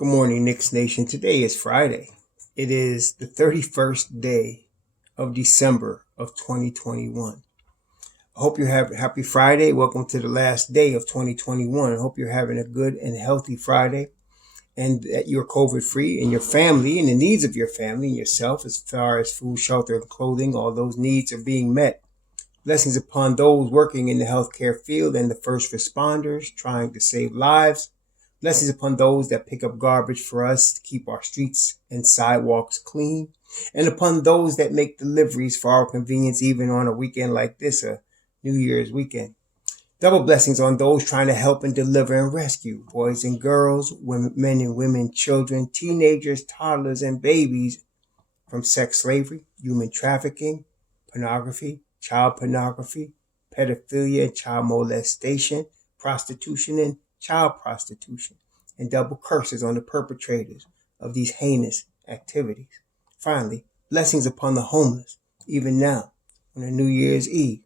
Good morning, Knicks Nation. Today is Friday. It is the 31st day of December of 2021. I hope you have a happy Friday. Welcome to the last day of 2021. I hope you're having a good and healthy Friday and that you're COVID free and your family and the needs of your family and yourself as far as food, shelter, and clothing, all those needs are being met. Blessings upon those working in the healthcare field and the first responders trying to save lives. Blessings upon those that pick up garbage for us to keep our streets and sidewalks clean. And upon those that make deliveries for our convenience, even on a weekend like this, a New Year's weekend. Double blessings on those trying to help and deliver and rescue boys and girls, women, men and women, children, teenagers, toddlers, and babies from sex slavery, human trafficking, pornography, pedophilia, and child molestation, prostitution, and child prostitution, and double curses on the perpetrators of these heinous activities. Finally, blessings upon the homeless, even now, on a New Year's Eve.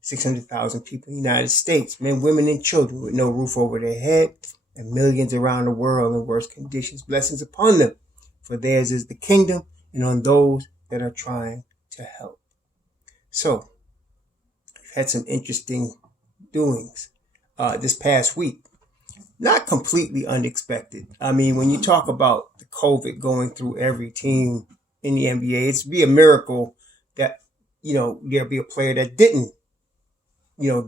600,000 people in the United States, men, women, and children with no roof over their head, and millions around the world in worse conditions. Blessings upon them, for theirs is the kingdom, and on those that are trying to help. So, we've had some interesting doings this past week. Not completely unexpected. I mean, when you talk about the COVID going through every team in the NBA, it's be a miracle that, there'll be a player that didn't,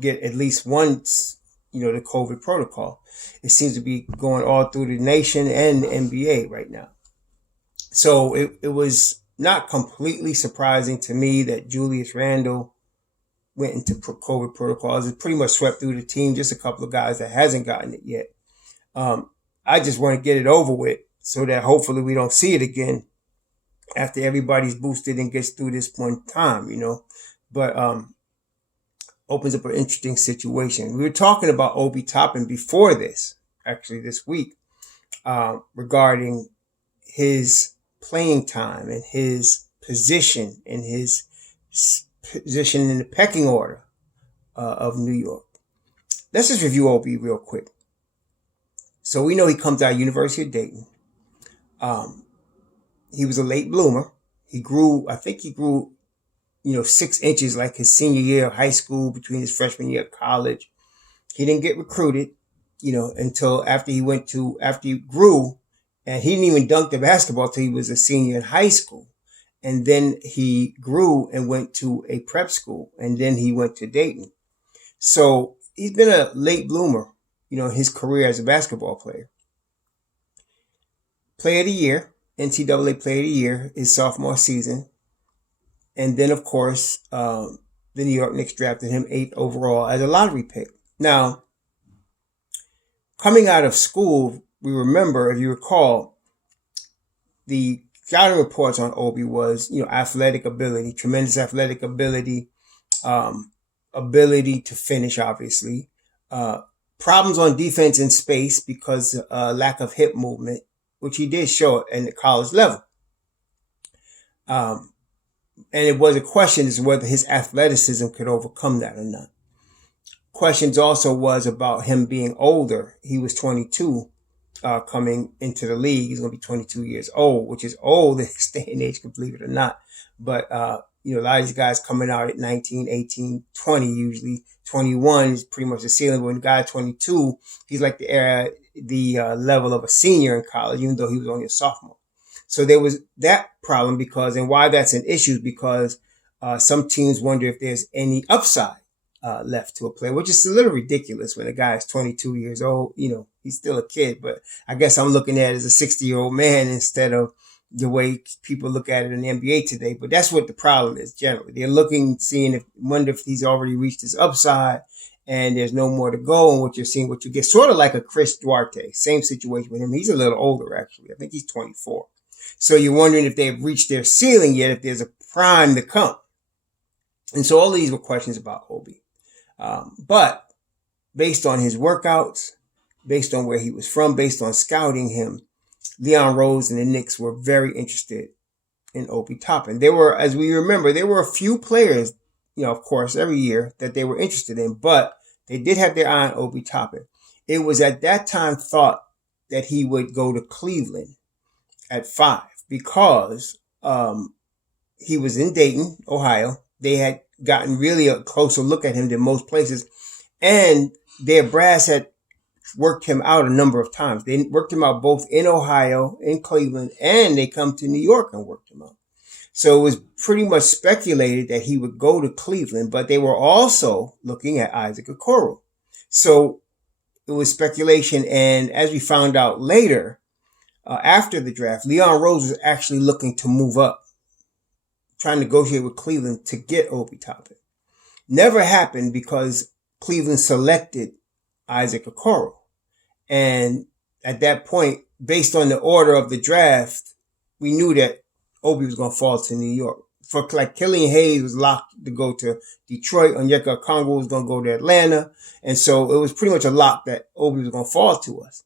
get at least once, the COVID protocol. It seems to be going all through the nation and the NBA right now. So it was not completely surprising to me that Julius Randle went into COVID protocols. It pretty much swept through the team, just a couple of guys that hasn't gotten it yet. I just want to get it over with so that hopefully we don't see it again after everybody's boosted and gets through this one time, but opens up an interesting situation. We were talking about Obi Toppin before this, actually this week, regarding his playing time and his position and his position in the pecking order of New York. Let's just review Obi real quick. So we know he comes out of University of Dayton. He was a late bloomer. He grew 6 inches like his senior year of high school between his freshman year of college. He didn't get recruited, until after he grew, and he didn't even dunk the basketball till he was a senior in high school. And then he grew and went to a prep school, and then he went to Dayton. So he's been a late bloomer, in his career as a basketball player. Player of the Year, NCAA Player of the Year, his sophomore season. And then, of course, the New York Knicks drafted him 8th overall as a lottery pick. Now, coming out of school, we remember, if you recall, the scouting reports on Obi was, athletic ability, tremendous athletic ability, ability to finish, obviously, problems on defense in space because lack of hip movement, which he did show in the college level. And it was a question as to whether his athleticism could overcome that or not. Questions also was about him being older. He was 22 coming into the league. He's going to be 22 years old, which is old in this day and age, believe it or not. But, a lot of these guys coming out at 19, 18, 20 usually. 21 is pretty much the ceiling. But when the guy 22, he's like the level of a senior in college, even though he was only a sophomore. So there was that problem and why that's an issue is because some teams wonder if there's any upside left to a player, which is a little ridiculous when a guy is 22 years old. He's still a kid, but I guess I'm looking at it as a 60-year-old man instead of the way people look at it in the NBA today. But that's what the problem is generally. They're wonder if he's already reached his upside and there's no more to go. And what you get sort of like a Chris Duarte, same situation with him. He's a little older, actually. I think he's 24. So you're wondering if they've reached their ceiling yet, if there's a prime to come. And so all these were questions about Obi. But based on his workouts, based on where he was from, based on scouting him, Leon Rose and the Knicks were very interested in Obi Toppin. As we remember, there were a few players, of course, every year that they were interested in, but they did have their eye on Obi Toppin. It was at that time thought that he would go to Cleveland at 5 because he was in Dayton, Ohio. They had gotten really a closer look at him than most places. And their brass had worked him out a number of times. They worked him out both in Ohio, in Cleveland, and they come to New York and worked him out. So it was pretty much speculated that he would go to Cleveland, but they were also looking at Isaac Okoro. So it was speculation. And as we found out later, after the draft, Leon Rose was actually looking to move up, trying to negotiate with Cleveland to get Obi Toppin. Never happened because Cleveland selected Isaac Okoro. And at that point, based on the order of the draft, we knew that Obi was going to fall to New York. For like Killian Hayes was locked to go to Detroit. Onyeka Okongwu was going to go to Atlanta. And so it was pretty much a lock that Obi was going to fall to us.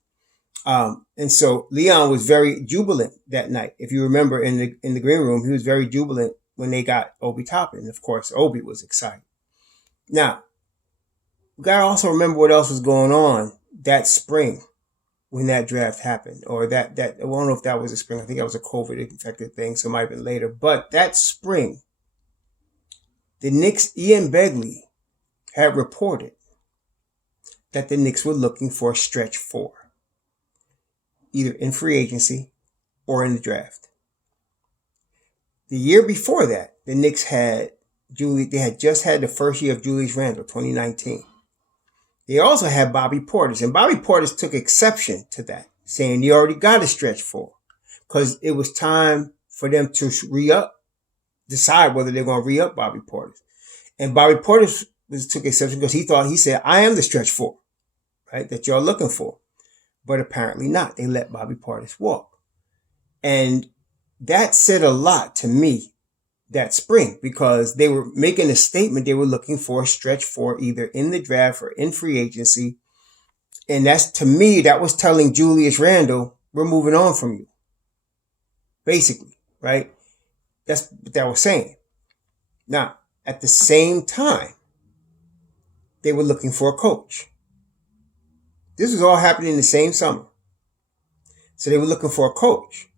And so Leon was very jubilant that night. If you remember in the green room, he was very jubilant when they got Obi Toppin. Of course, Obi was excited. Now, we got to also remember what else was going on that spring when that draft happened, or that I don't know if that was a spring. I think that was a COVID-infected thing, so it might have been later. But that spring, the Knicks, Ian Begley had reported that the Knicks were looking for a stretch 4, either in free agency or in the draft. The year before that, the Knicks had just had the first year of Julius Randle, 2019. They also had Bobby Portis, and Bobby Portis took exception to that, saying he already got a stretch 4 because it was time for them to decide whether they're going to re-up Bobby Portis. And Bobby Portis took exception because he said, I am the stretch 4, right, that y'all looking for. But apparently not. They let Bobby Portis walk. And that said a lot to me that spring because they were making a statement they were looking for a stretch 4 either in the draft or in free agency. And that's, to me, that was telling Julius Randle, we're moving on from you. Basically, right? That's what that was saying. Now, at the same time, they were looking for a coach. This was all happening in the same summer. So they were looking for a coach.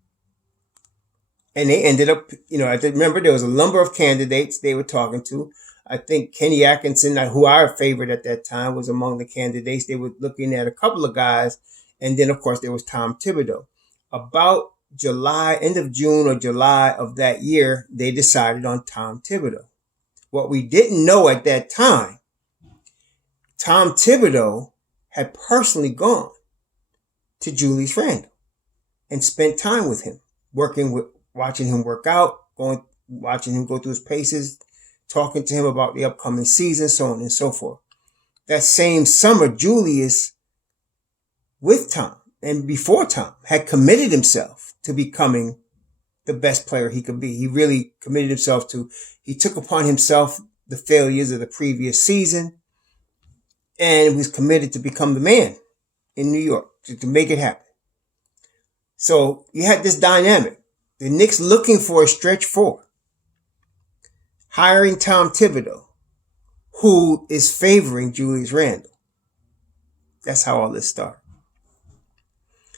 And they ended up, I remember there was a number of candidates they were talking to. I think Kenny Atkinson, who I favored at that time, was among the candidates. They were looking at a couple of guys. And then, of course, there was Tom Thibodeau. About end of June or July of that year, they decided on Tom Thibodeau. What we didn't know at that time, Tom Thibodeau had personally gone to Julius Randle and spent time with him, watching him work out, watching him go through his paces, talking to him about the upcoming season, so on and so forth. That same summer, Julius, with Tom and before Tom, had committed himself to becoming the best player he could be. He really committed himself he took upon himself the failures of the previous season and was committed to become the man in New York, to make it happen. So you had this dynamic. The Knicks looking for a stretch 4, hiring Tom Thibodeau, who is favoring Julius Randle. That's how all this started.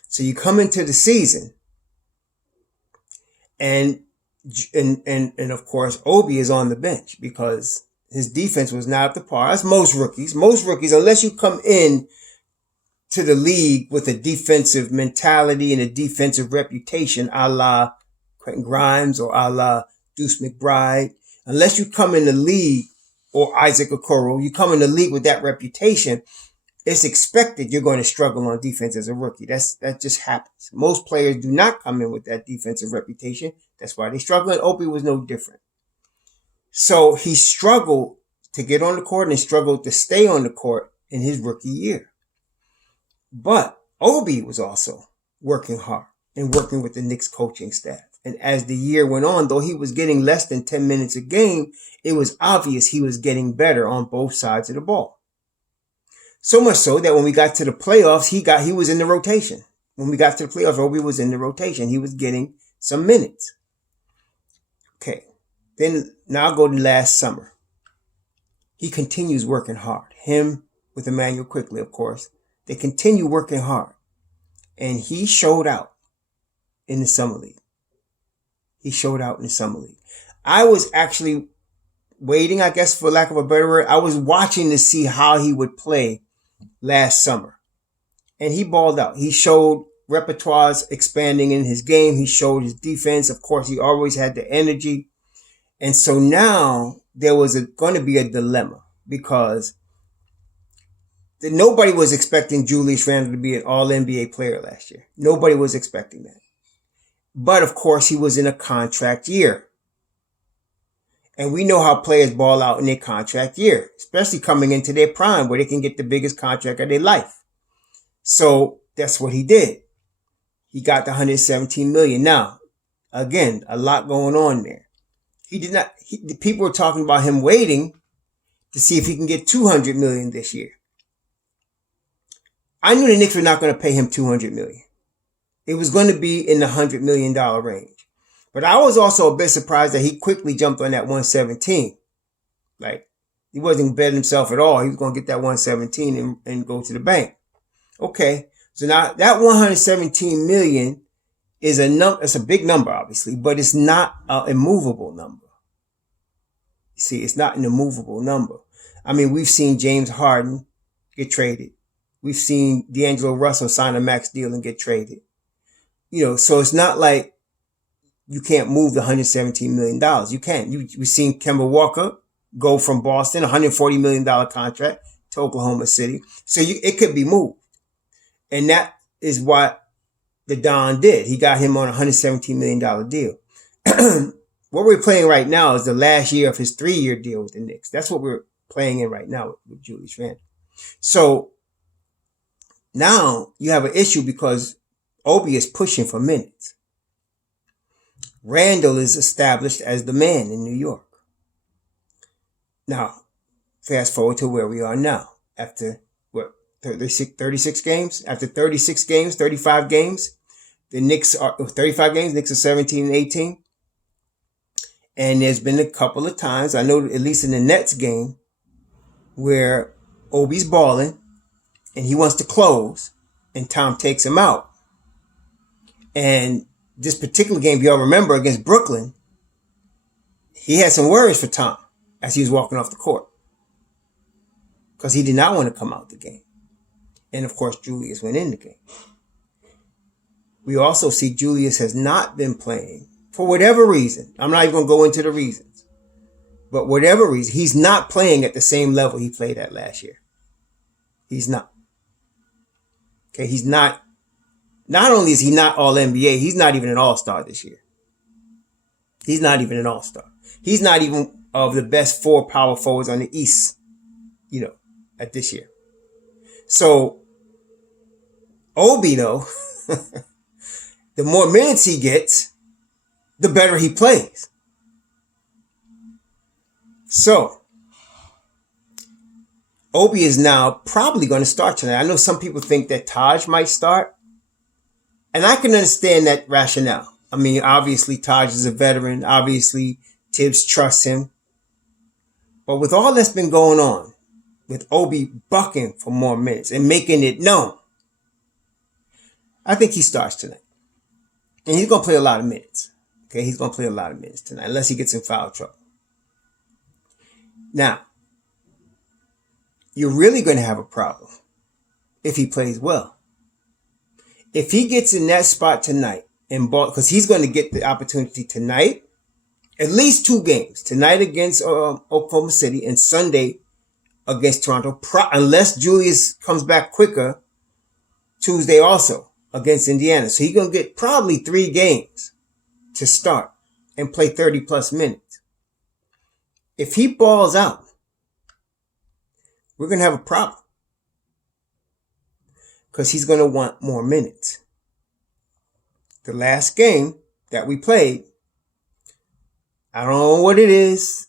So you come into the season, and of course Obi is on the bench because his defense was not up to par. As most rookies, unless you come in to the league with a defensive mentality and a defensive reputation, a la Quentin Grimes or a la Deuce McBride, unless you come in the league, or Isaac Okoro, you come in the league with that reputation, it's expected you're going to struggle on defense as a rookie. That just happens. Most players do not come in with that defensive reputation. That's why they struggle, and Obi was no different. So he struggled to get on the court and struggled to stay on the court in his rookie year. But Obi was also working hard and working with the Knicks coaching staff. And as the year went on, though he was getting less than 10 minutes a game, it was obvious he was getting better on both sides of the ball. So much so that when we got to the playoffs, he was in the rotation. When we got to the playoffs, Obi was in the rotation. He was getting some minutes. Okay. Then now I'll go to last summer. He continues working hard. Him with Emmanuel Quickley, of course. They continue working hard. And he showed out in the Summer League. I was actually waiting, I guess, for lack of a better word. I was watching to see how he would play last summer. And he balled out. He showed repertoires expanding in his game. He showed his defense. Of course, he always had the energy. And so now there was going to be a dilemma because nobody was expecting Julius Randle to be an all-NBA player last year. Nobody was expecting that. But of course, he was in a contract year. And we know how players ball out in their contract year, especially coming into their prime where they can get the biggest contract of their life. So that's what he did. He got the $117 million. Now, again, a lot going on there. People were talking about him waiting to see if he can get $200 million this year. I knew the Knicks were not going to pay him $200 million. It was going to be in the $100 million range. But I was also a bit surprised that he quickly jumped on that 117. Like, he wasn't betting himself at all. He was going to get that 117 and go to the bank. Okay. So now that 117 million is it's a big number, obviously, but it's not an immovable number. You see, it's not an immovable number. I mean, we've seen James Harden get traded. We've seen D'Angelo Russell sign a max deal and get traded. So it's not like you can't move the $117 million. You can. We've seen Kemba Walker go from Boston, $140 million contract, to Oklahoma City. So it could be moved. And that is what the Don did. He got him on a $117 million deal. What we're playing right now is the last year of his 3-year deal with the Knicks. That's what we're playing in right now with Julius Randle. So now you have an issue because Obi is pushing for minutes. Randle is established as the man in New York. Now, fast forward to where we are now. After, 36 games? After 36 games, 35 games, the Knicks are 35 games, Knicks are 17 and 18. And there's been a couple of times, I know at least in the Nets game, where Obi's balling and he wants to close and Tom takes him out. And this particular game, if y'all remember, against Brooklyn, he had some words for Tom as he was walking off the court because he did not want to come out the game. And of course, Julius went in the game. We also see Julius has not been playing for whatever reason. I'm not even going to go into the reasons, but whatever reason, he's not playing at the same level he played at last year. He's not. Okay, he's not. Not only is he not all NBA, he's not even an all-star this year. He's not even an all-star. He's not even of the best 4 power forwards on the East, at this year. So, Obi, though, the more minutes he gets, the better he plays. So, Obi is now probably going to start tonight. I know some people think that Taj might start. And I can understand that rationale. I mean, obviously, Taj is a veteran. Obviously, Tibbs trusts him. But with all that's been going on, with Obi bucking for more minutes and making it known, I think he starts tonight. And he's going to play a lot of minutes. Okay, he's going to play a lot of minutes tonight, unless he gets in foul trouble. Now, you're really going to have a problem if he plays well. If he gets in that spot tonight and ball, because he's going to get the opportunity tonight, at least 2 games, tonight against Oklahoma City and Sunday against Toronto, unless Julius comes back quicker, Tuesday also against Indiana. So he's going to get probably 3 games to start and play 30 plus minutes. If he balls out, we're going to have a problem. Because he's going to want more minutes. The last game that we played, I don't know what it is.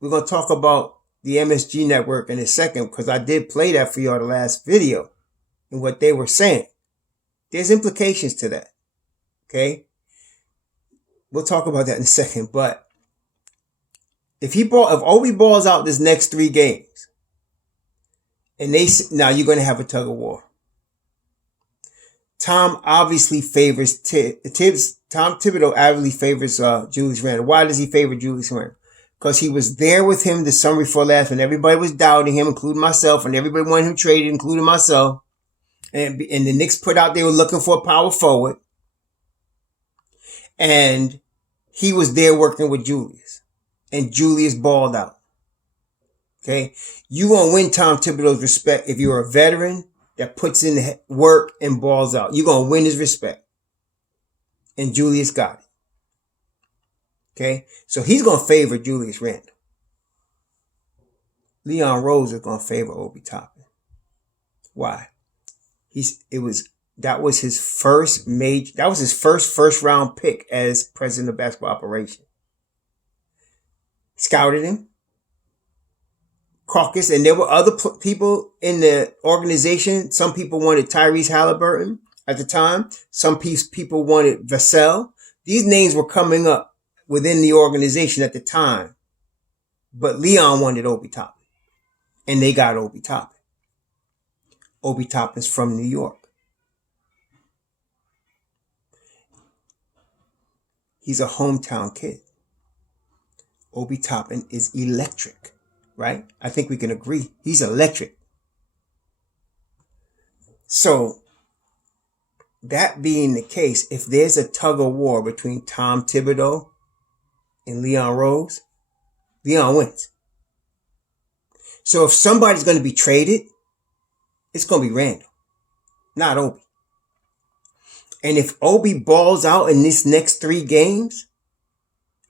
We're going to talk about the MSG network in a second because I did play that for y'all the last video and what they were saying. There's implications to that. Okay? We'll talk about that in a second. But if Obi balls out this next 3 games, and now you're going to have a tug of war. Tom obviously favors Tibbs. Tom Thibodeau obviously favors Julius Randle. Why does he favor Julius Randle? Because he was there with him the summer before last when everybody was doubting him, including myself, and everybody wanted him traded, including myself. And the Knicks put out they were looking for a power forward. And he was there working with Julius. And Julius balled out. Okay? You gonna win Tom Thibodeau's respect if you're a veteran that puts in the work and balls out. You're going to win his respect. And Julius got it. Okay? So he's going to favor Julius Randle. Leon Rose is going to favor Obi Toppin. Why? That was his first first round pick as president of basketball operations. Scouted him. Caucus, and there were other people in the organization. Some people wanted Tyrese Halliburton at the time. Some people wanted Vassell. These names were coming up within the organization at the time. But Leon wanted Obi Toppin. And they got Obi Toppin. Obi Toppin's from New York. He's a hometown kid. Obi Toppin is electric. Right? I think we can agree. He's electric. So, that being the case, if there's a tug of war between Tom Thibodeau and Leon Rose, Leon wins. So if somebody's going to be traded, it's going to be Randle, not Obi. And if Obi balls out in these next 3 games,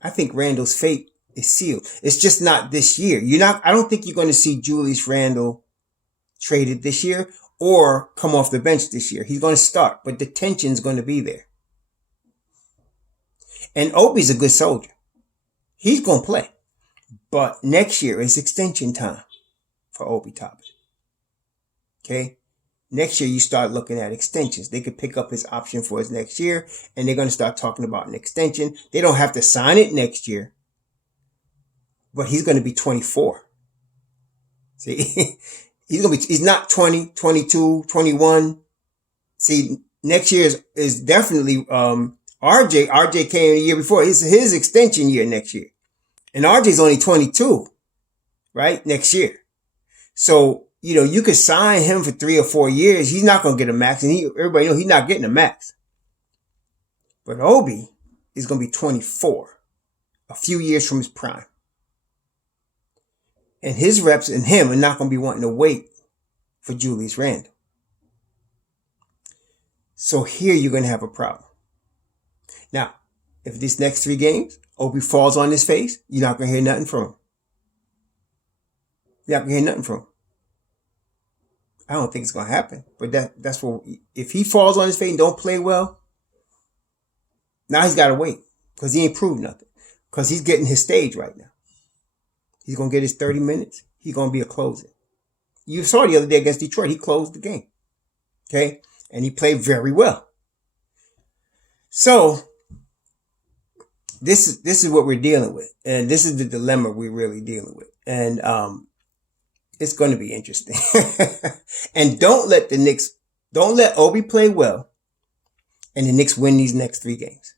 I think Randle's fate is sealed. It's just not this year. I don't think you're going to see Julius Randle traded this year or come off the bench this year. He's going to start, but the tension's going to be there. And Obi's a good soldier. He's going to play. But next year is extension time for Obi Toppin. Okay? Next year, you start looking at extensions. They could pick up his option for his next year, and they're going to start talking about an extension. They don't have to sign it next year. But he's going to be 24. See, he's not 20, 22, 21. See, next year is definitely, RJ came a year before. It's his extension year next year. And RJ's only 22, right? Next year. So, you could sign him for 3 or 4 years. He's not going to get a max. And everybody knows he's not getting a max. But Obi is going to be 24, a few years from his prime. And his reps and him are not going to be wanting to wait for Julius Randle. So here you're going to have a problem. Now, if these next 3 games, Obi falls on his face, you're not going to hear nothing from him. You're not going to hear nothing from him. I don't think it's going to happen. But that's what, if he falls on his face and don't play well, now he's got to wait. Because he ain't proved nothing. Because he's getting his stage right now. He's going to get his 30 minutes. He's going to be a closer. You saw the other day against Detroit. He closed the game. Okay? And he played very well. So, this is what we're dealing with. And this is the dilemma we're really dealing with. And it's going to be interesting. And don't let Obi play well and the Knicks win these next 3 games.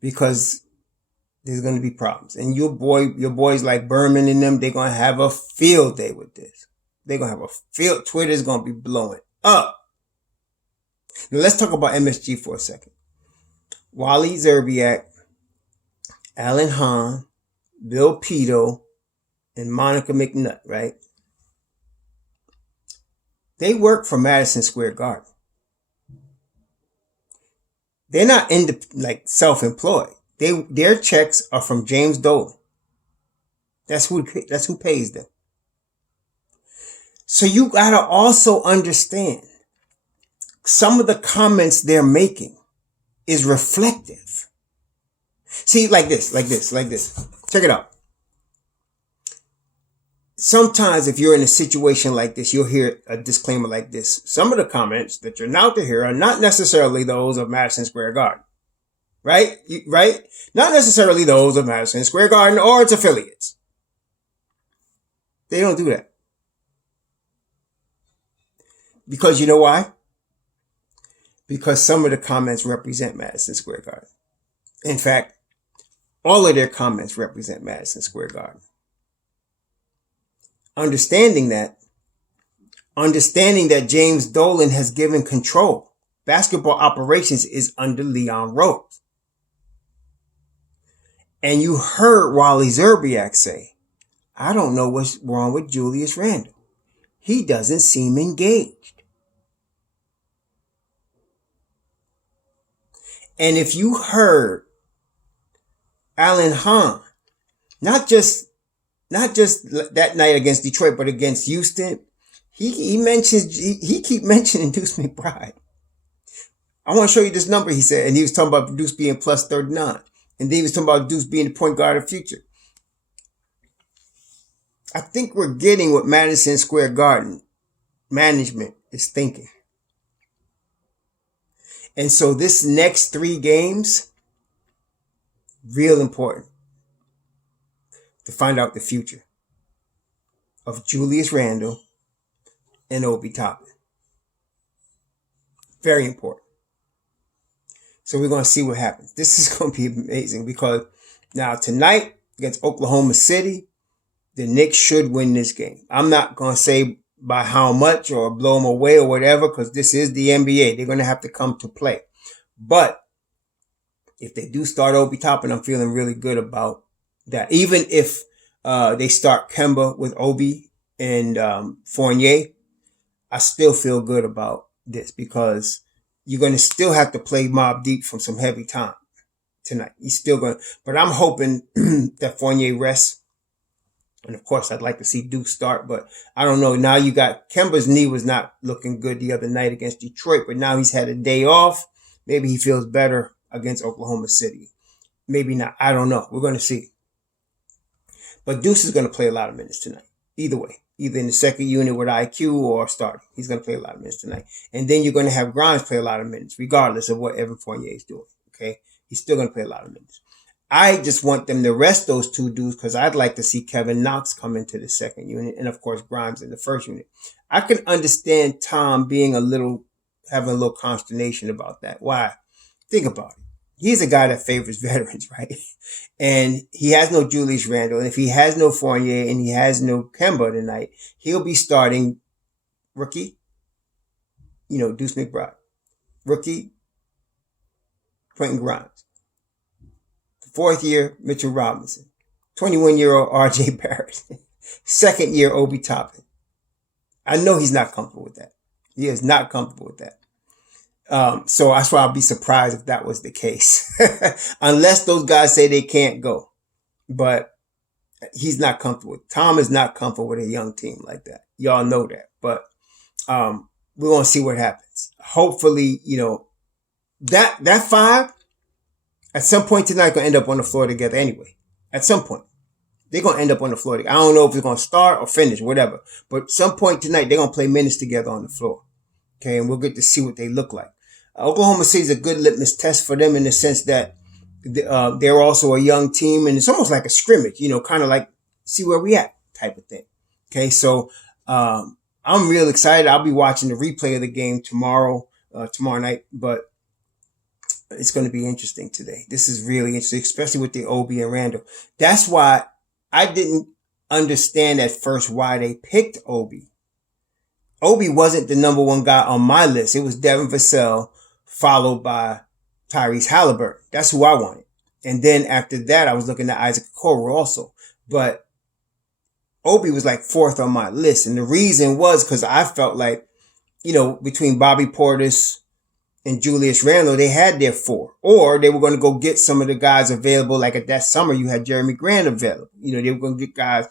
Because there's going to be problems. And your boys like Berman and them, they're going to have a field day with this. They're going to have a field. Twitter's going to be blowing up. Now let's talk about MSG for a second. Wally Zerbiak, Alan Hahn, Bill Pito, and Monica McNutt, right? They work for Madison Square Garden. They're not self-employed. Their checks are from James Dolan. That's who pays them. So you gotta also understand some of the comments they're making is reflective. See, like this. Check it out. Sometimes if you're in a situation like this, you'll hear a disclaimer like this. Some of the comments that you're now to hear are not necessarily those of Madison Square Garden. Right? Right? Not necessarily those of Madison Square Garden or its affiliates. They don't do that. Because you know why? because some of the comments represent Madison Square Garden. In fact, all of their comments represent Madison Square Garden. Understanding that James Dolan has given control. Basketball operations is under Leon Rose. And you heard Wally Zerbiak say, I don't know what's wrong with Julius Randle. He doesn't seem engaged. And if you heard Alan Hahn, not just that night against Detroit, but against Houston, he keep mentioning Deuce McBride. I want to show you this number, he said, and he was talking about Deuce being plus 39. And then he was talking about Deuce being the point guard of the future. I think we're getting what Madison Square Garden management is thinking. And so this next 3 games, real important to find out the future of Julius Randle and Obi Toppin. Very important. So we're going to see what happens. This is going to be amazing because now tonight against Oklahoma City, the Knicks should win this game. I'm not going to say by how much or blow them away or whatever because this is the NBA. They're going to have to come to play. But if they do start Obi Toppin, I'm feeling really good about that. Even if they start Kemba with Obi and Fournier, I still feel good about this because you're going to still have to play Mobb Deep from some heavy time tonight. He's still going to, but I'm hoping that Fournier rests. And of course, I'd like to see Duke start, but I don't know. Now you got Kemba's knee was not looking good the other night against Detroit, but now he's had a day off. Maybe he feels better against Oklahoma City. Maybe not. I don't know. We're going to see. But Deuce is going to play a lot of minutes tonight. Either way. Either in the second unit with IQ or starting. He's going to play a lot of minutes tonight. And then you're going to have Grimes play a lot of minutes, regardless of what Evan Fournier is doing. Okay? He's still going to play a lot of minutes. I just want them to rest those 2 dudes because I'd like to see Kevin Knox come into the second unit and, of course, Grimes in the first unit. I can understand Tom having a little consternation about that. Why? Think about it. He's a guy that favors veterans, right? And he has no Julius Randle. And if he has no Fournier and he has no Kemba tonight, he'll be starting rookie, Deuce McBride. Rookie, Quentin Grimes. 4th year, Mitchell Robinson. 21-year-old R.J. Barrett. 2nd year, Obi Toppin. I know he's not comfortable with that. He is not comfortable with that. So that's why I'll be surprised if that was the case. Unless those guys say they can't go. But he's not comfortable. Tom is not comfortable with a young team like that. Y'all know that. But we're going to see what happens. Hopefully, that 5 at some point tonight going to end up on the floor together anyway. At some point. They're going to end up on the floor together. I don't know if it's going to start or finish, whatever. But at some point tonight, they're going to play minutes together on the floor. Okay, and we'll get to see what they look like. Oklahoma City is a good litmus test for them in the sense that they're also a young team, and it's almost like a scrimmage, kind of like see where we at type of thing. Okay, so I'm real excited. I'll be watching the replay of the game tomorrow night, but it's going to be interesting today. This is really interesting, especially with the Obi and Randle. That's why I didn't understand at first why they picked Obi. Obi wasn't the number 1 guy on my list. It was Devin Vassell, followed by Tyrese Halliburton. That's who I wanted. And then after that, I was looking at Isaac Okoro also. But Obi was like 4th on my list. And the reason was because I felt like, between Bobby Portis and Julius Randle, they had their 4. Or they were going to go get some of the guys available. Like at that summer, you had Jeremy Grant available. They were going to get guys.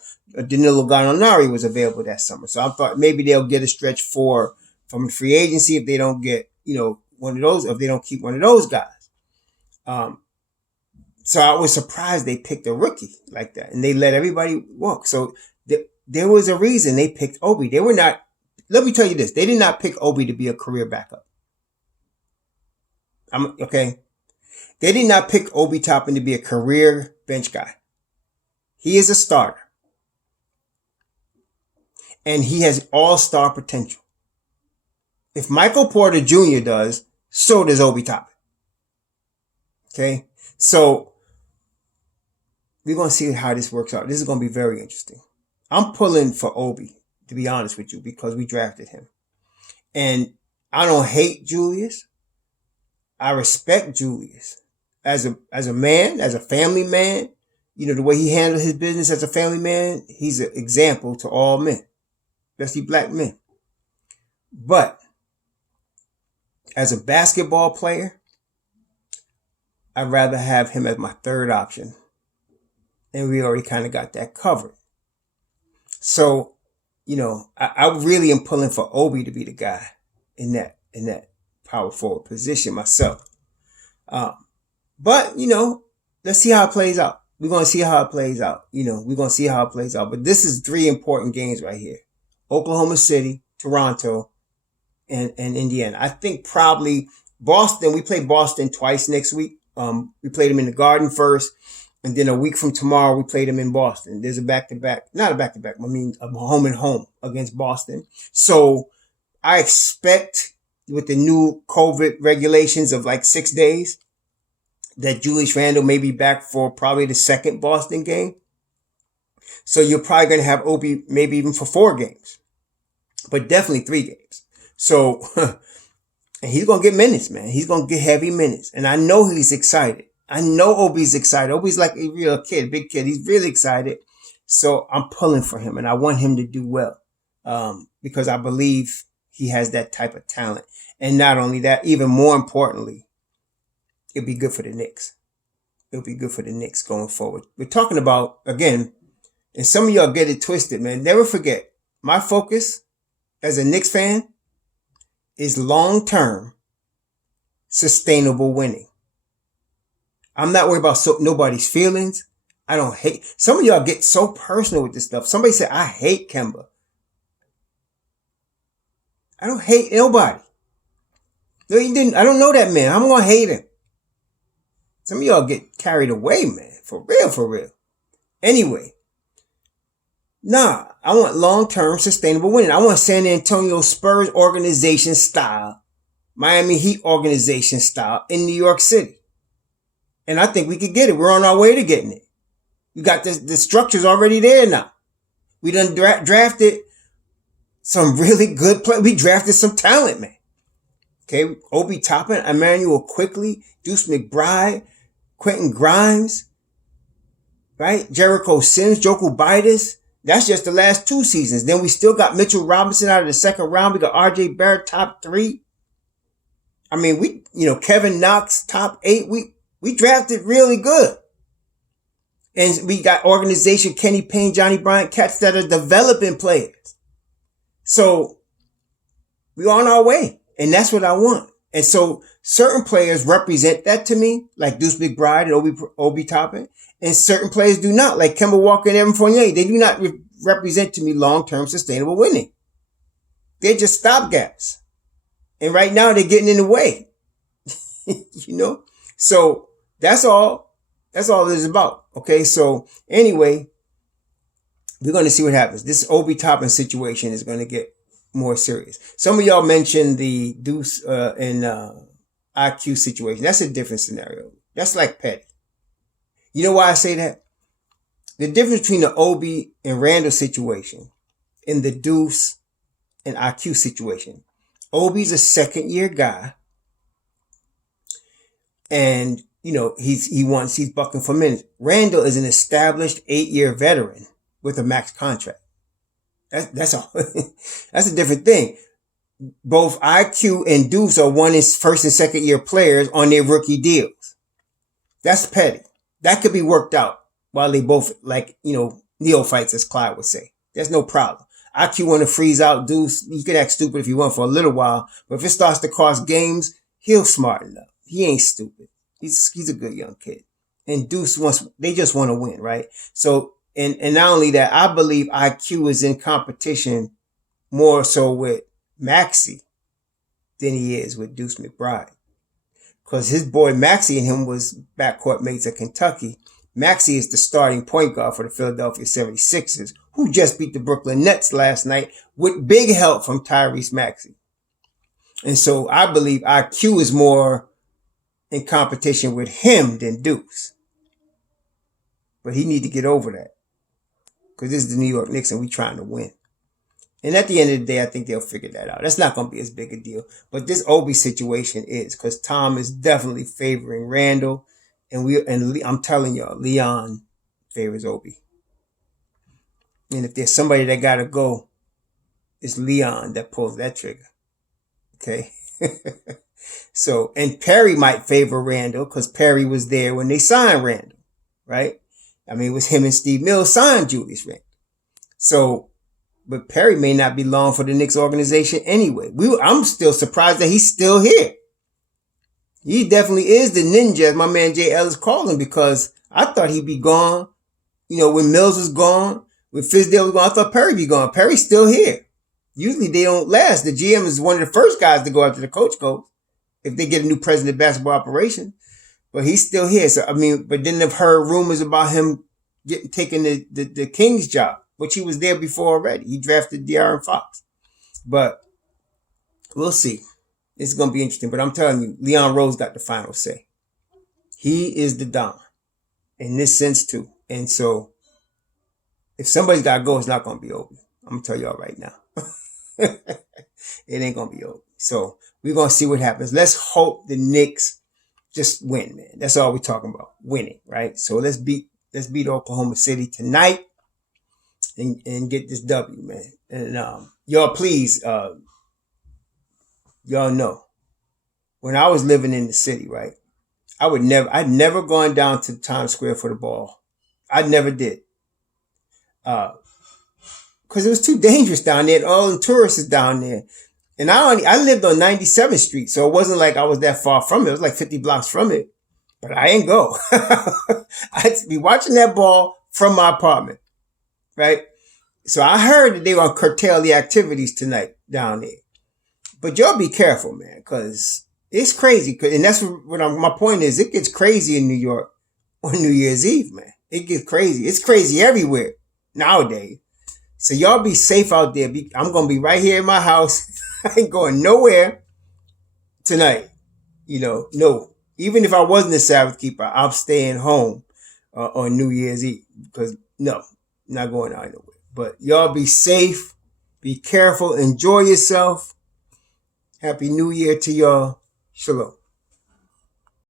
Danilo Gallinari was available that summer. So I thought maybe they'll get a stretch 4 from free agency if they don't get, one of those, if they don't keep one of those guys. So I was surprised they picked a rookie like that and they let everybody walk. So there was a reason they picked Obi. They were not, let me tell you this, they did not pick Obi to be a career backup. Okay. They did not pick Obi Toppin to be a career bench guy. He is a starter. And he has all-star potential. If Michael Porter Jr. does, So does Obi Toppin. Okay? So we're going to see how this works out. This is going to be very interesting. I'm pulling for Obi, to be honest with you, because we drafted him. And I don't hate Julius. I respect Julius as a man, as a family man. You know, the way he handled his business as a family man, he's an example to all men, especially black men. But as a basketball player, I'd rather have him as my third option. And we already kind of got that covered. So, you know, I really am pulling for Obi to be the guy in that power forward position myself. But, you know, let's see how it plays out. We're going to see how it plays out. You know, we're going to see how it plays out. But this is 3 important games right here. Oklahoma City, Toronto, and Indiana. I think probably Boston. We play Boston twice next week. We played them in the Garden first. And then a week from tomorrow, we played them in Boston. There's a back-to-back. Not a back-to-back. I mean, a home and home against Boston. So I expect with the new COVID regulations of like 6 days that Julius Randle may be back for probably the second Boston game. So you're probably going to have Obi maybe even for 4 games, but definitely 3 games. So and he's going to get minutes, man. He's going to get heavy minutes. And I know he's excited. I know Obi's excited. Obi's like a real kid, big kid. He's really excited. So I'm pulling for him and I want him to do well. Because I believe he has that type of talent. And not only that, even more importantly, it'll be good for the Knicks. It'll be good for the Knicks going forward. We're talking about, again, and some of y'all get it twisted, man. Never forget, my focus as a Knicks fan is long-term, sustainable winning. I'm not worried about nobody's feelings. I don't hate. Some of y'all get so personal with this stuff. Somebody said, I hate Kemba. I don't hate nobody. No, you didn't. I don't know that man. I'm going to hate him. Some of y'all get carried away, man. For real, for real. Anyway. Nah, I want long-term sustainable winning. I want San Antonio Spurs organization style, Miami Heat organization style in New York City. And I think we could get it. We're on our way to getting it. We got the structures already there now. We done drafted some really good players. We drafted some talent, man. Okay, Obi Toppin, Emmanuel Quickly, Deuce McBride, Quentin Grimes, right? Jericho Sims, Joku Bidas. That's just the last 2 seasons. Then we still got Mitchell Robinson out of the second round. We got RJ Barrett top 3. I mean, Kevin Knox top 8. We drafted really good. And we got organization, Kenny Payne, Johnny Bryant, cats that are developing players. So we're on our way. And that's what I want. And so certain players represent that to me, like Deuce McBride and Obi Toppin. And certain players do not, like Kemba Walker and Evan Fournier. They do not represent to me long-term sustainable winning. They're just stopgaps. And right now they're getting in the way. So that's all it is about. Okay. So anyway, we're going to see what happens. This Obi Toppin situation is going to get more serious. Some of y'all mentioned the Deuce and IQ situation. That's a different scenario. That's like petty. You know why I say that? The difference between the Obi and Randle situation and the Deuce and IQ situation. Obi's a second-year guy. And, he's bucking for minutes. Randle is an established 8-year veteran with a max contract. That's a different thing. Both IQ and Deuce are one is first and second year players on their rookie deals. That's petty. That could be worked out while they both neophytes, as Clyde would say. There's no problem. IQ want to freeze out Deuce. He could act stupid if he want for a little while, but if it starts to cost games, he'll smarten up. He ain't stupid. He's a good young kid. And Deuce they just want to win, right? So, and not only that, I believe IQ is in competition more so with Maxey than he is with Deuce McBride. Because his boy Maxey and him was backcourt mates at Kentucky. Maxey is the starting point guard for the Philadelphia 76ers, who just beat the Brooklyn Nets last night with big help from Tyrese Maxey. And so I believe IQ is more in competition with him than Deuce. But he need to get over that. Because this is the New York Knicks and we trying to win. And at the end of the day, I think they'll figure that out. That's not going to be as big a deal. But this Obi situation is, because Tom is definitely favoring Randle. And I'm telling y'all, Leon favors Obi. And if there's somebody that got to go, it's Leon that pulls that trigger. Okay? So, and Perry might favor Randle because Perry was there when they signed Randle, right? I mean, it was him and Steve Mills signed Julius Randle. So, but Perry may not be long for the Knicks organization anyway. I'm still surprised that he's still here. He definitely is the ninja, as my man Jay Ellis called him, because I thought he'd be gone. You know, when Mills was gone, when Fizdale was gone, I thought Perry be gone. Perry's still here. Usually they don't last. The GM is one of the first guys to go after the coach goes if they get a new president of basketball operation. But he's still here. So, I mean, but then I've heard rumors about him taking the Kings job, which he was there before already. He drafted De'Aaron Fox. But we'll see. It's going to be interesting. But I'm telling you, Leon Rose got the final say. He is the Don in this sense too. And so if somebody's got to go, it's not going to be Obi. I'm going to tell y'all right now. It ain't going to be Obi. So we're going to see what happens. Let's hope the Knicks just win, man. That's all we're talking about. Winning, right? So let's beat Oklahoma City tonight and get this W, man. And y'all please, y'all know, when I was living in the city, right? I'd never gone down to Times Square for the ball. I never did. Because it was too dangerous down there. All the tourists is down there. And I lived on 97th Street, so it wasn't like I was that far from it. It was like 50 blocks from it. But I ain't go. I'd be watching that ball from my apartment, right? So I heard that they were going to curtail the activities tonight down there. But y'all be careful, man, because it's crazy. And that's what my point is. It gets crazy in New York on New Year's Eve, man. It gets crazy. It's crazy everywhere nowadays. So y'all be safe out there. I'm going to be right here in my house. I ain't going nowhere tonight. You know, no. Even if I wasn't a Sabbath keeper, I'm staying home on New Year's Eve. Because, no, not going out nowhere. But y'all be safe. Be careful. Enjoy yourself. Happy New Year to y'all. Shalom.